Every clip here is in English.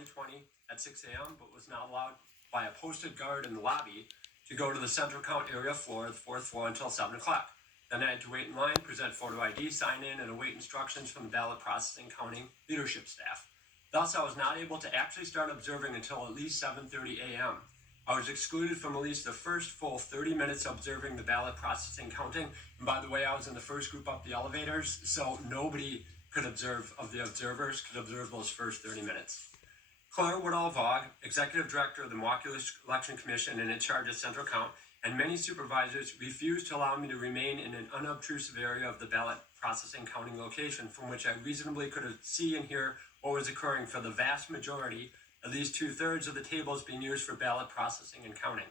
2020 at 6 a.m., but was not allowed by a posted guard in the lobby to go to the central count area floor, the fourth floor, until 7 o'clock. Then I had to wait in line, present photo ID, sign in, and await instructions from the ballot processing counting leadership staff. Thus, I was not able to actually start observing until at least 7:30 a.m. I was excluded from at least the first full 30 minutes observing the ballot processing counting. And by the way, I was in the first group up the elevators, so nobody could observe, of the observers, could observe those first 30 minutes. Claire Woodall-Vaugh, Executive Director of the Milwaukee Election Commission and in charge of Central Count, and many supervisors refused to allow me to remain in an unobtrusive area of the ballot processing counting location from which I reasonably could see and hear what was occurring for the vast majority, at least 2/3 of the tables being used for ballot processing and counting.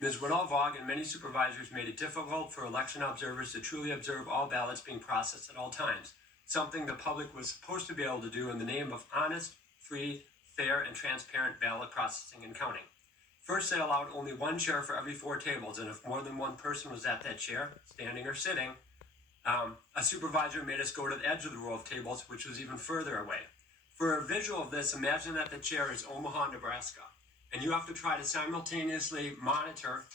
Ms. Woodall-Vaugh and many supervisors made it difficult for election observers to truly observe all ballots being processed at all times, something the public was supposed to be able to do in the name of honest, free, fair, and transparent ballot processing and counting. First, they allowed only one chair for every 4 tables, and if more than one person was at that chair, standing or sitting, a supervisor made us go to the edge of the row of tables, which was even further away. For a visual of this, imagine that the chair is Omaha, Nebraska, and you have to try to simultaneously monitor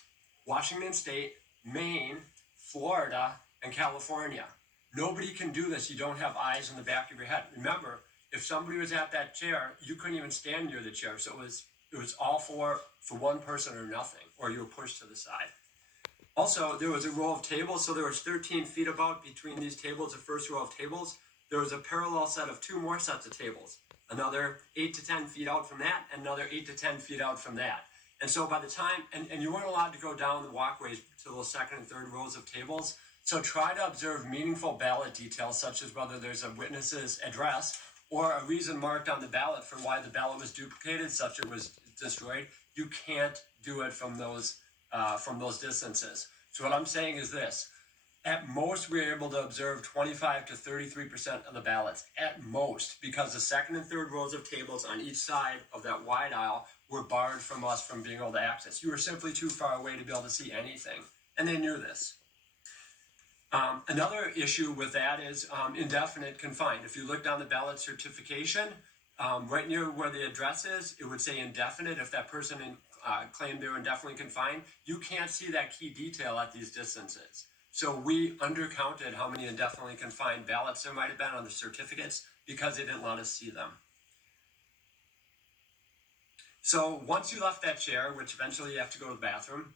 Washington State, Maine, Florida, and California. Nobody can do this. You don't have eyes in the back of your head. Remember, if somebody was at that chair, you couldn't even stand near the chair, so it was all for one person or nothing, or you were pushed to the side. Also, there was a row of tables, so there was 13 feet about between these tables, the first row of tables. There was a parallel set of 2 more sets of tables, another 8 to 10 feet out from that, and another 8 to 10 feet out from that. And so by the time, and you weren't allowed to go down the walkways to those second and third rows of tables, so try to observe meaningful ballot details, such as whether there's a witness's address or a reason marked on the ballot for why the ballot was duplicated, such it was destroyed. You can't do it from those distances. So what I'm saying is this: at most, we were able to observe 25 to 33% of the ballots, at most, because the second and third rows of tables on each side of that wide aisle were barred from us from being able to access. You were simply too far away to be able to see anything, and they knew this. Another issue with that is indefinite confined. If you look down the ballot certification, right near where the address is, it would say indefinite. If that person claimed they were indefinitely confined, you can't see that key detail at these distances. So we undercounted how many indefinitely confined ballots there might have been on the certificates because they didn't let us see them. So once you left that chair, which eventually you have to go to the bathroom,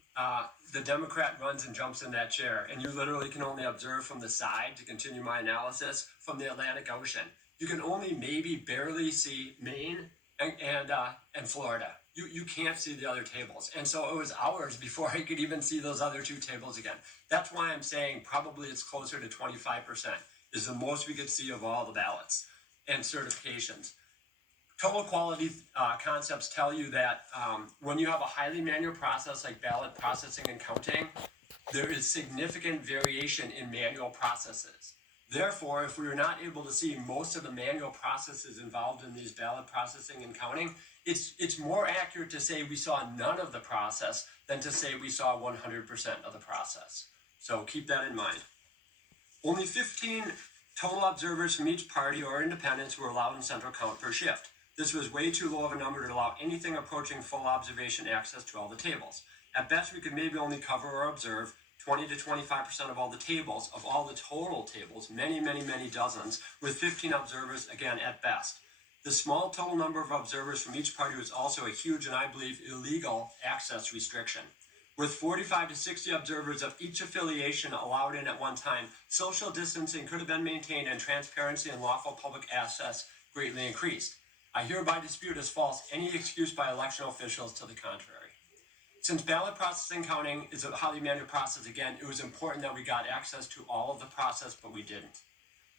the Democrat runs and jumps in that chair, and you literally can only observe from the side, to continue my analysis, from the Atlantic Ocean. You can only maybe barely see Maine and Florida. You can't see the other tables. And so it was hours before I could even see those other 2 tables again. That's why I'm saying probably it's closer to 25% is the most we could see of all the ballots and certifications. Total quality concepts tell you that when you have a highly manual process like ballot processing and counting, there is significant variation in manual processes. Therefore, if we were not able to see most of the manual processes involved in these ballot processing and counting, it's more accurate to say we saw none of the process than to say we saw 100% of the process. So keep that in mind. Only 15 total observers from each party or independents were allowed in central count per shift. This was way too low of a number to allow anything approaching full observation access to all the tables. At best, we could maybe only cover or observe 20 to 25% of all the tables, of all the total tables, many, many, many dozens, with 15 observers, again, at best. The small total number of observers from each party was also a huge and, I believe, illegal access restriction. With 45 to 60 observers of each affiliation allowed in at one time, social distancing could have been maintained and transparency and lawful public access greatly increased. I hereby dispute as false any excuse by election officials to the contrary. Since ballot processing counting is a highly manual process, again, it was important that we got access to all of the process, but we didn't.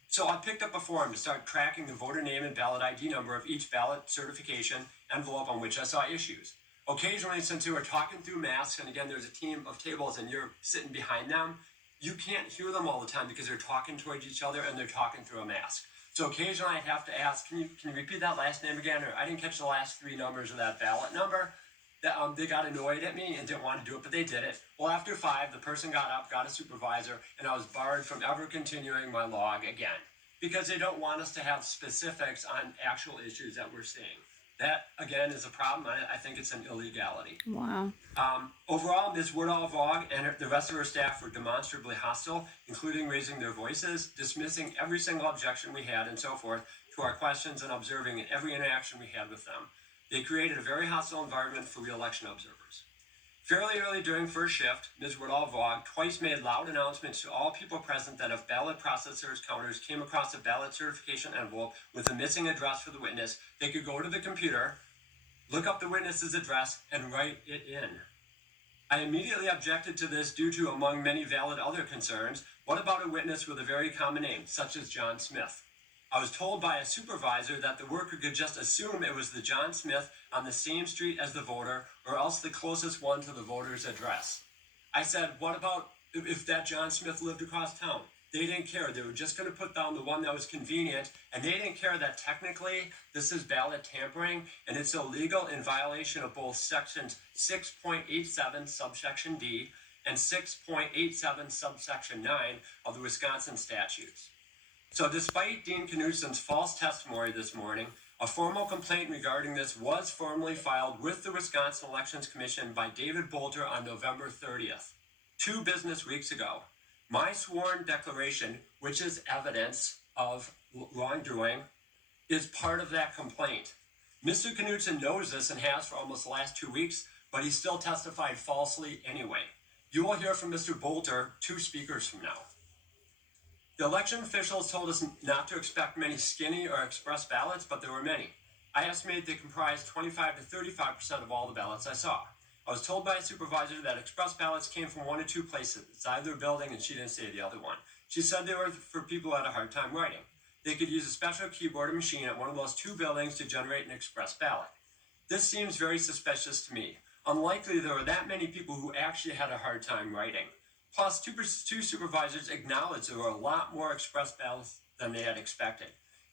So I picked up a form to start tracking the voter name and ballot ID number of each ballot certification envelope on which I saw issues. Occasionally, since we were talking through masks, and again, there's a team of tables and you're sitting behind them, you can't hear them all the time because they're talking towards each other and they're talking through a mask. So occasionally I'd have to ask, can you repeat that last name again? Or I didn't catch the last 3 numbers of that ballot number. They got annoyed at me and didn't want to do it, but they did it. Well, after 5, the person got up, got a supervisor, and I was barred from ever continuing my log again because they don't want us to have specifics on actual issues that we're seeing. That, again, is a problem. I think it's an illegality. Wow. Overall, Ms. Woodall-Vaughn and the rest of her staff were demonstrably hostile, including raising their voices, dismissing every single objection we had, and so forth, to our questions and observing every interaction we had with them. They created a very hostile environment for re-election observers. Fairly early during first shift, Ms. Woodall-Vaughn twice made loud announcements to all people present that if ballot processors counters came across a ballot certification envelope with a missing address for the witness, they could go to the computer, look up the witness's address, and write it in. I immediately objected to this due to, among many valid other concerns, what about a witness with a very common name, such as John Smith? I was told by a supervisor that the worker could just assume it was the John Smith on the same street as the voter, or else the closest one to the voter's address. I said, what about if that John Smith lived across town? They didn't care. They were just going to put down the one that was convenient, and they didn't care that technically this is ballot tampering, and it's illegal in violation of both sections 6.87 subsection D and 6.87 subsection 9 of the Wisconsin statutes. So despite Dean Knutson's false testimony this morning, a formal complaint regarding this was formally filed with the Wisconsin Elections Commission by David Bolter on November 30th, 2 business weeks ago. My sworn declaration, which is evidence of wrongdoing, is part of that complaint. Mr. Knutson knows this and has for almost the last 2 weeks, but he still testified falsely anyway. You will hear from Mr. Bolter 2 speakers from now. The election officials told us not to expect many skinny or express ballots, but there were many. I estimate they comprised 25 to 35% of all the ballots I saw. I was told by a supervisor that express ballots came from 1 or 2 places, either building, and she didn't say the other one. She said they were for people who had a hard time writing. They could use a special keyboard or machine at one of those 2 buildings to generate an express ballot. This seems very suspicious to me. Unlikely there were that many people who actually had a hard time writing. Plus, 2 supervisors acknowledged there were a lot more express ballots than they had expected.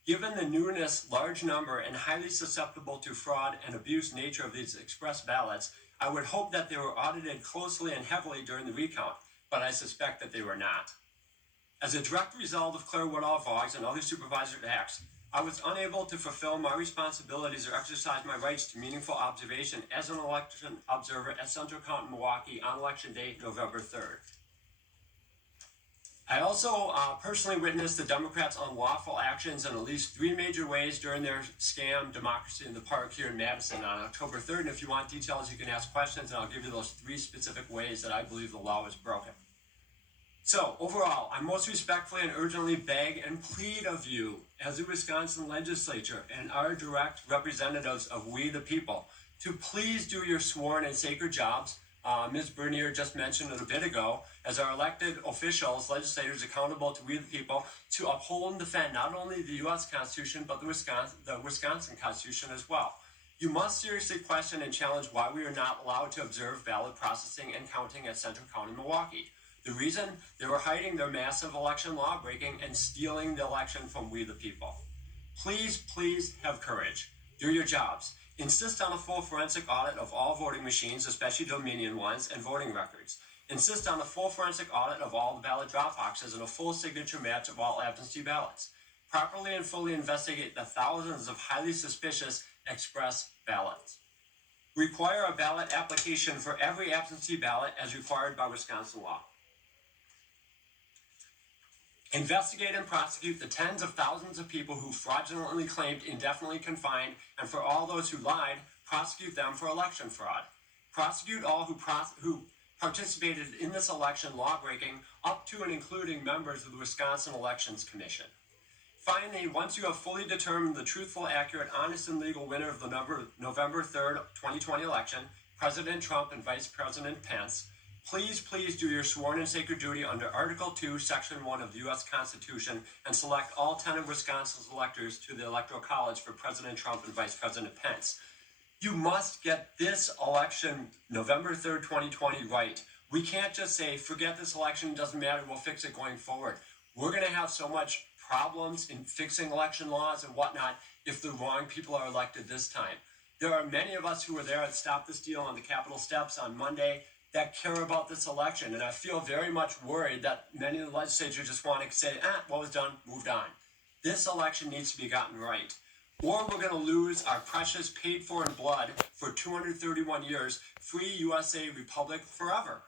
Given the newness, large number, and highly susceptible to fraud and abuse nature of these express ballots, I would hope that they were audited closely and heavily during the recount, but I suspect that they were not. As a direct result of Claire Woodall-Vaughn's and other supervisor acts, I was unable to fulfill my responsibilities or exercise my rights to meaningful observation as an election observer at Central Count in Milwaukee on election day, November 3rd. I also personally witnessed the Democrats' unlawful actions in at least 3 major ways during their scam Democracy in the Park here in Madison on October 3rd. And if you want details, you can ask questions, and I'll give you those 3 specific ways that I believe the law was broken. So, overall, I most respectfully and urgently beg and plead of you, as the Wisconsin legislature and our direct representatives of we the people, to please do your sworn and sacred jobs. Ms. Bernier just mentioned it a bit ago, as our elected officials, legislators accountable to we the people, to uphold and defend not only the U.S. Constitution, but the Wisconsin Constitution as well. You must seriously question and challenge why we are not allowed to observe ballot processing and counting at Central County, Milwaukee. The reason? They were hiding their massive election law breaking and stealing the election from we the people. Please, please have courage. Do your jobs. Insist on a full forensic audit of all voting machines, especially Dominion ones, and voting records. Insist on a full forensic audit of all the ballot drop boxes and a full signature match of all absentee ballots. Properly and fully investigate the thousands of highly suspicious express ballots. Require a ballot application for every absentee ballot as required by Wisconsin law. Investigate and prosecute the tens of thousands of people who fraudulently claimed indefinitely confined, and for all those who lied, prosecute them for election fraud. Prosecute all who participated in this election lawbreaking, up to and including members of the Wisconsin Elections Commission. Finally, once you have fully determined the truthful, accurate, honest, and legal winner of the November 3rd, 2020 election, President Trump and Vice President Pence, please do your sworn and sacred duty under Article 2, Section 1 of the U.S. Constitution and select all 10 of Wisconsin's electors to the Electoral College for President Trump and Vice President Pence. You must get this election, November 3rd, 2020, right. We can't just say, forget this election, doesn't matter, we'll fix it going forward. We're going to have so much problems in fixing election laws and whatnot if the wrong people are elected this time. There are many of us who were there at Stop the Steal on the Capitol steps on Monday that care about this election, and I feel very much worried that many of the legislators just want to say, what was done, moved on. This election needs to be gotten right. or we're going to lose our precious paid for in blood for 231 years free USA Republic forever.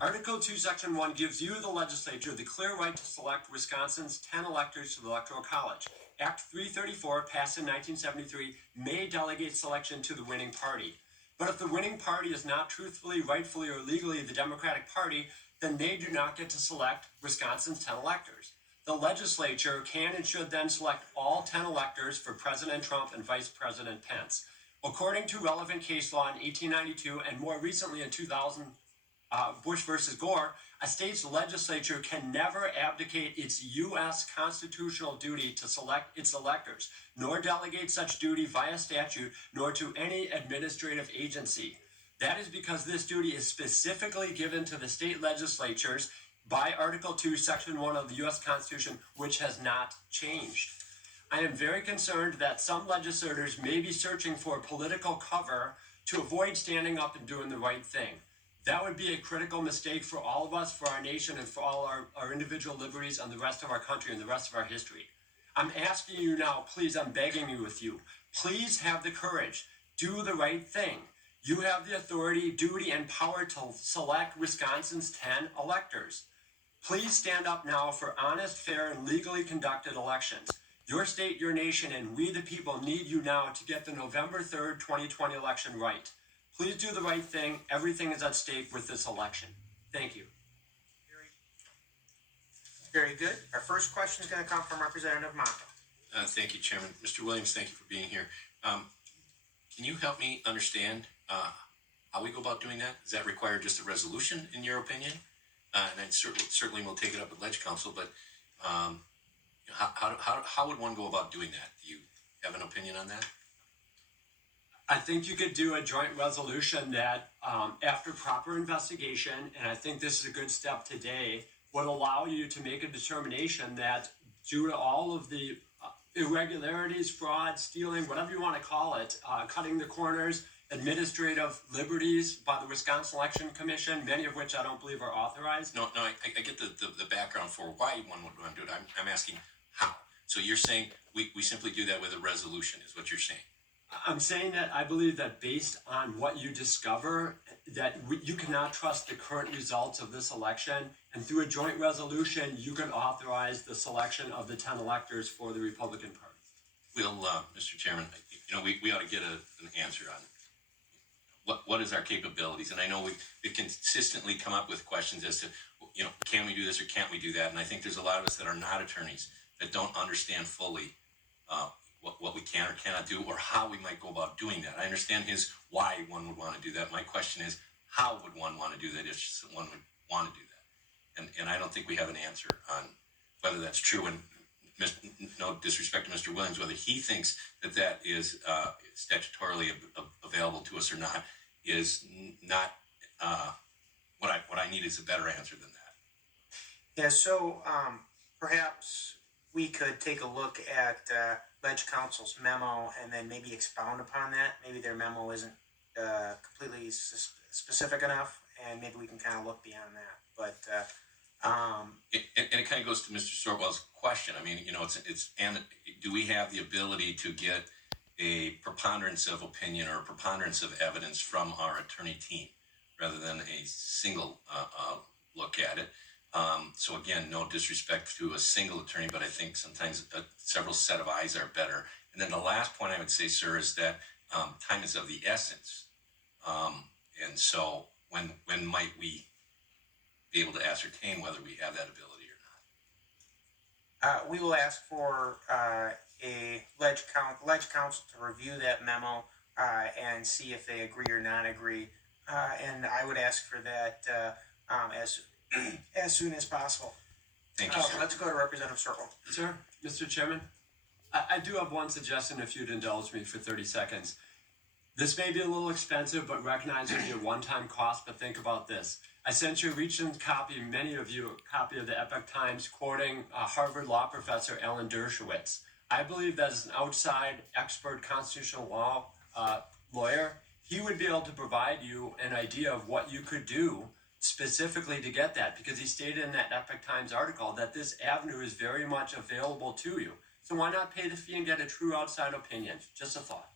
Article 2, Section 1 gives you, the legislature, the clear right to select Wisconsin's 10 electors to the Electoral College. Act 334, passed in 1973, may delegate selection to the winning party. But if the winning party is not truthfully, rightfully, or legally the Democratic Party, then they do not get to select Wisconsin's 10 electors. The legislature can and should then select all 10 electors for President Trump and Vice President Pence. According to relevant case law in 1892 and more recently in 2000, Bush versus Gore, a state's legislature can never abdicate its U.S. constitutional duty to select its electors, nor delegate such duty via statute, nor to any administrative agency. That is because this duty is specifically given to the state legislatures by Article 2, Section 1 of the U.S. Constitution, which has not changed. I am very concerned that some legislators may be searching for political cover to avoid standing up and doing the right thing. That would be a critical mistake for all of us, for our nation, and for all our individual liberties and the rest of our country and the rest of our history. I'm asking you now, please, I'm begging you with you, please have the courage, do the right thing. You have the authority, duty, and power to select Wisconsin's 10 electors. Please stand up now for honest, fair, and legally conducted elections. Your state, your nation, and we the people need you now to get the November 3rd, 2020 election right. Please do the right thing. Everything is at stake with this election. Thank you. Very good. Our first question is going to come from Representative Mata. Thank you, Chairman. Mr. Williams, thank you for being here. Can you help me understand how we go about doing that? Does that require just a resolution, in your opinion? And then certainly we'll take it up at Ledge Council, but how would one go about doing that? Do you have an opinion on that? I think you could do a joint resolution that, after proper investigation, and I think this is a good step today, would allow you to make a determination that due to all of the irregularities, fraud, stealing, whatever you want to call it, cutting the corners, administrative liberties by the Wisconsin Election Commission, many of which I don't believe are authorized. No, I get the background for why one would want to do it. I'm asking how. So you're saying we simply do that with a resolution, is what you're saying? I'm saying that I believe that based on what you discover, that you cannot trust the current results of this election, and through a joint resolution, you can authorize the selection of the 10 electors for the Republican Party. We'll, Mr. Chairman, we ought to get an answer on what is our capabilities, and I know we've consistently come up with questions as to, can we do this or can't we do that? And I think there's a lot of us that are not attorneys that don't understand fully what we can or cannot do, or how we might go about doing that. I understand why one would want to do that. My question is, how would one want to do that if one would want to do that? And I don't think we have an answer on whether that's true. And no disrespect to Mr. Williams, whether he thinks that is statutorily available to us or not is not what I need is a better answer than that. Yeah, so perhaps we could take a look at Ledge Council's memo and then maybe expound upon that. Maybe their memo isn't completely specific enough, and maybe we can kind of look beyond that. But it kind of goes to Mr. Sortwell's question. I mean, and do we have the ability to get a preponderance of opinion or a preponderance of evidence from our attorney team rather than a single look at it? So again, no disrespect to a single attorney, but I think sometimes several set of eyes are better. And then the last point I would say, sir, is that time is of the essence. And so when might we be able to ascertain whether we have that ability or not? We will ask for a Ledge Council to review that memo and see if they agree or not agree. And I would ask for that as soon as possible. Thank you, sir. Let's go to Representative Circle. Sir, Mr. Chairman, I do have one suggestion if you'd indulge me for 30 seconds. This may be a little expensive, but recognize it'll be a one-time cost, but think about this. I sent you a recent copy, many of you, a copy of the Epoch Times quoting Harvard law professor Alan Dershowitz. I believe that as an outside expert constitutional law lawyer, he would be able to provide you an idea of what you could do specifically to get that, because he stated in that Epoch Times article that this avenue is very much available to you. So why not pay the fee and get a true outside opinion? Just a thought.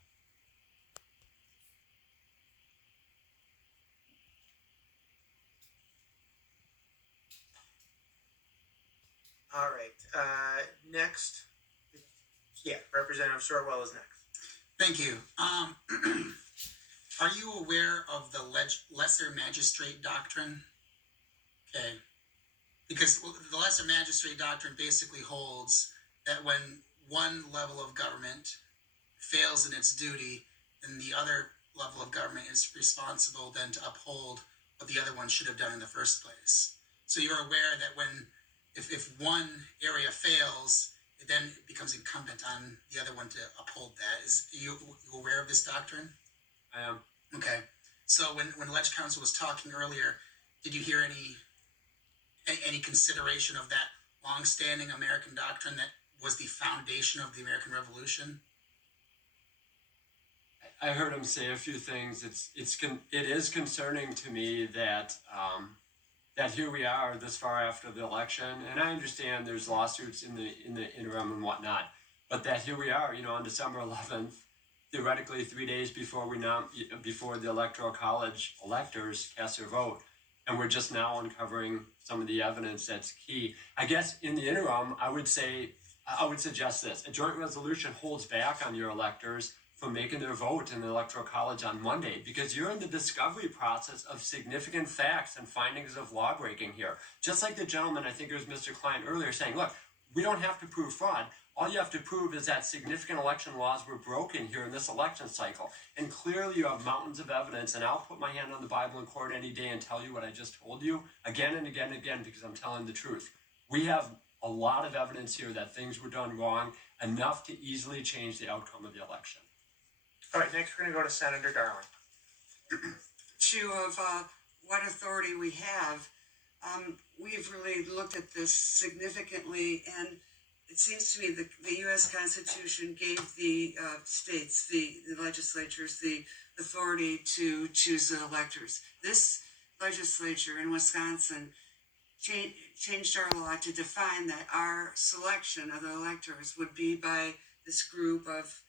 All right, next, yeah, Representative Sorwell is next. Thank you. Are you aware of the lesser magistrate doctrine? Okay. Because the lesser magistrate doctrine basically holds that when one level of government fails in its duty, then the other level of government is responsible then to uphold what the other one should have done in the first place. So you're aware that if one area fails, it then becomes incumbent on the other one to uphold that. Are you aware of this doctrine? I am. Okay. So when Ledge Council was talking earlier, did you hear any consideration of that long-standing American doctrine that was the foundation of the American Revolution? I heard him say a few things. It is concerning to me that that here we are this far after the election, and I understand there's lawsuits in the interim and whatnot, but that here we are, on December 11th, theoretically 3 days before before the Electoral College electors cast their vote, and we're just now uncovering some of the evidence that's key. I guess in the interim, I would suggest this: a joint resolution holds back on your electors from making their vote in the Electoral College on Monday, because you're in the discovery process of significant facts and findings of law breaking here. Just like the gentleman, I think it was Mr. Klein earlier, saying, look, we don't have to prove fraud. All you have to prove is that significant election laws were broken here in this election cycle. And clearly you have mountains of evidence, and I'll put my hand on the Bible in court any day and tell you what I just told you again and again and again, because I'm telling the truth. We have a lot of evidence here that things were done wrong, enough to easily change the outcome of the election. All right, next we're gonna go to Senator Darling. Issue of what authority we have. We've really looked at this significantly, and it seems to me that the U.S. Constitution gave the states, the legislatures, the authority to choose the electors. This legislature in Wisconsin changed our law to define that our selection of the electors would be by this group of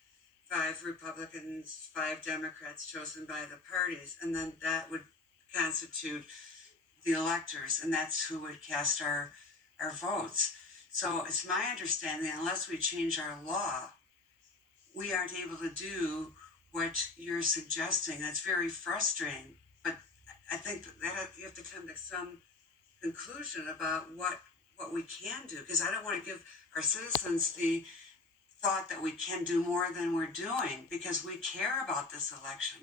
5 Republicans, 5 Democrats chosen by the parties, and then that would constitute the electors, and that's who would cast our votes. So it's my understanding, unless we change our law, we aren't able to do what you're suggesting. That's very frustrating, but I think that you have to come to some conclusion about what we can do, because I don't want to give our citizens the thought that we can do more than we're doing, because we care about this election.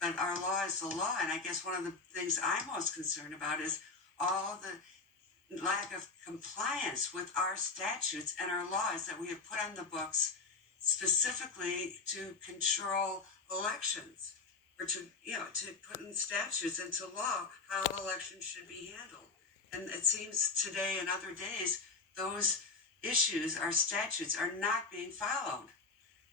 But our law is the law, and I guess one of the things I'm most concerned about is all the lack of compliance with our statutes and our laws that we have put on the books specifically to control elections, or to put in statutes into law how elections should be handled. And it seems today and other days those issues, our statutes, are not being followed.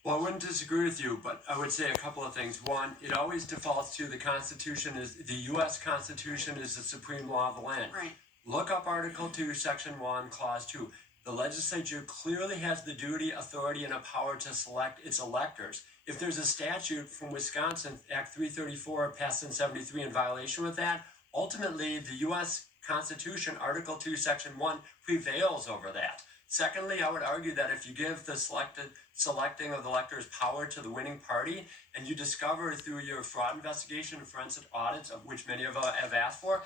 Well, I wouldn't disagree with you, but I would say a couple of things. One, it always defaults to the U.S. Constitution is the supreme law of the land. Right. Look up Article 2, Section 1, Clause 2. The legislature clearly has the duty, authority, and a power to select its electors. If there's a statute from Wisconsin, Act 334, passed in 73, in violation with that, ultimately the U.S. Constitution, Article 2, Section 1, prevails over that. Secondly, I would argue that if you give the selecting of the electors power to the winning party, and you discover through your fraud investigation and forensic audits, of which many of us have asked for,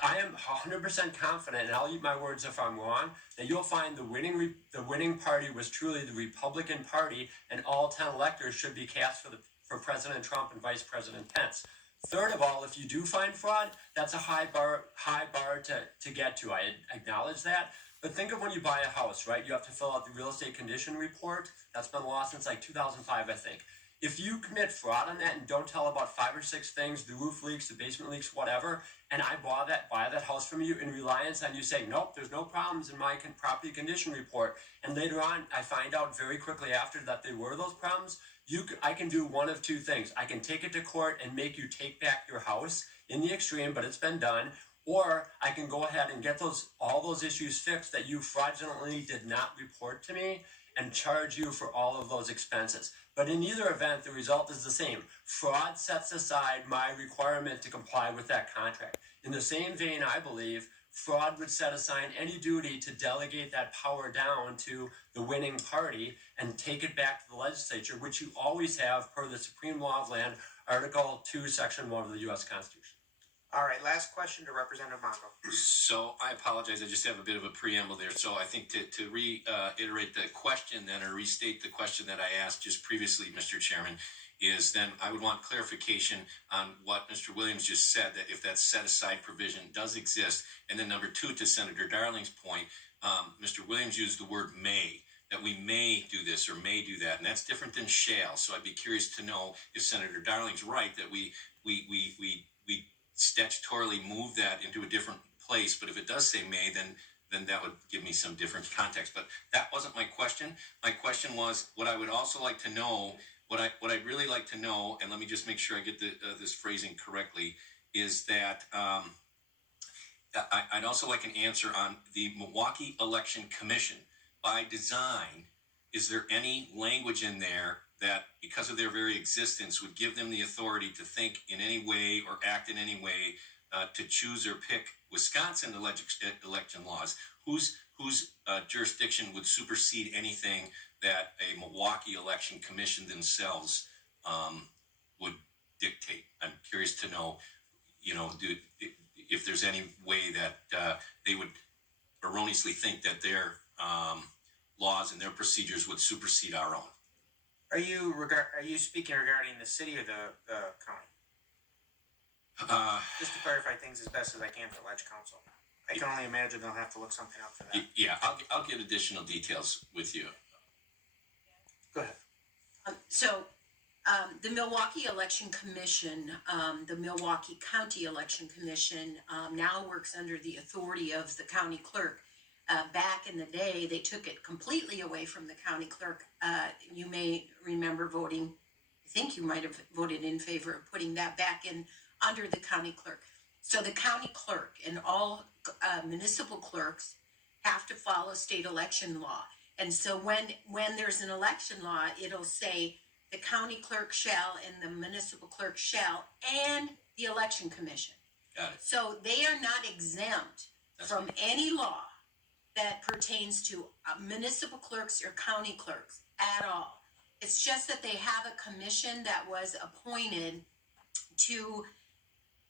I am 100% confident, and I'll eat my words if I'm wrong, that you'll find the winning party was truly the Republican Party, and all 10 electors should be cast for President Trump and Vice President Pence. Third of all, if you do find fraud, that's a high bar to get to. I acknowledge that. But think of when you buy a house, right? You have to fill out the real estate condition report. That's been law since like 2005, I think. If you commit fraud on that and don't tell about 5 or 6 things, the roof leaks, the basement leaks, whatever, and I buy that house from you in reliance on you saying, nope, there's no problems in my property condition report, and later on I find out very quickly after that there were those problems, I can do one of 2 things. I can take it to court and make you take back your house in the extreme, but it's been done. Or I can go ahead and get all those issues fixed that you fraudulently did not report to me, and charge you for all of those expenses. But in either event, the result is the same. Fraud sets aside my requirement to comply with that contract. In the same vein, I believe fraud would set aside any duty to delegate that power down to the winning party and take it back to the legislature, which you always have per the Supreme Law of Land, Article 2, Section 1 of the U.S. Constitution. All right, last question to Representative Mongo. So I apologize. I just have a bit of a preamble there. So I think to reiterate the question then, or restate the question that I asked just previously, Mr. Chairman, is then I would want clarification on what Mr. Williams just said, that if that set aside provision does exist. And then number two, to Senator Darling's point, Mr. Williams used the word may, that we may do this or may do that. And that's different than shall. So I'd be curious to know if Senator Darling's right, that we statutorily move that into a different place. But if it does say may, then that would give me some different context. But that wasn't my question. My question was, what I would also like to know, what I'd really like to know, and let me just make sure I get this phrasing correctly, is that I'd also like an answer on the Milwaukee Election Commission. By design, is there any language in there that, because of their very existence, would give them the authority to think in any way or act in any way to choose or pick Wisconsin election laws? Whose jurisdiction would supersede anything that a Milwaukee Election Commission themselves would dictate? I'm curious to know, if there's any way that they would erroneously think that their laws and their procedures would supersede our own. Are you speaking regarding the city or the county? Just to clarify things as best as I can for Ledge Council. I can only imagine they'll have to look something up for that. Yeah, I'll get additional details with you. Go ahead. The Milwaukee Election Commission, the Milwaukee County Election Commission, now works under the authority of the county clerk. Back in the day, they took it completely away from the county clerk. You may remember voting, I think you might have voted in favor of putting that back in under the county clerk. So the county clerk and all municipal clerks have to follow state election law. And so when there's an election law, it'll say the county clerk shall and the municipal clerk shall and the election commission. Got it. So they are not exempt from any law that pertains to municipal clerks or county clerks at all. It's just that they have a commission that was appointed to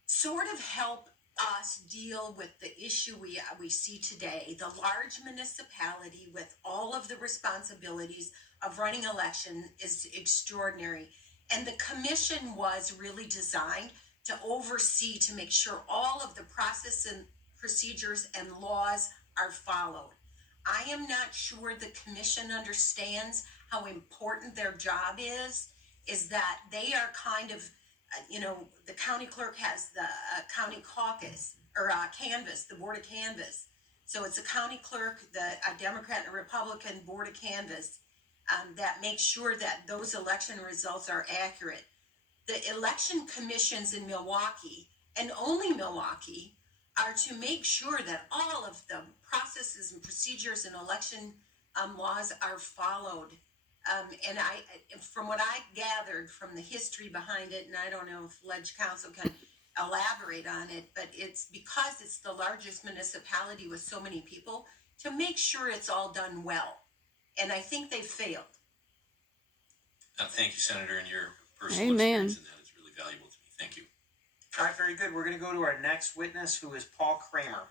sort of help us deal with the issue we see today. The large municipality with all of the responsibilities of running election is extraordinary. And the commission was really designed to oversee, to make sure all of the process and procedures and laws are followed. I am not sure the commission understands how important their job is that they are kind of, the county clerk has the county caucus or canvass, the board of canvass. So it's a county clerk, a Democrat and a Republican board of canvass that makes sure that those election results are accurate. The election commissions in Milwaukee, and only Milwaukee, are to make sure that all of the processes and procedures and election laws are followed. And from what I gathered from the history behind it, and I don't know if Ledge Council can elaborate on it, but it's because it's the largest municipality with so many people, to make sure it's all done well. And I think they failed. Thank you, Senator, and your personal Amen. experience in that is really valuable to me. Thank you. All right, very good. We're going to go to our next witness, who is Paul Kramer.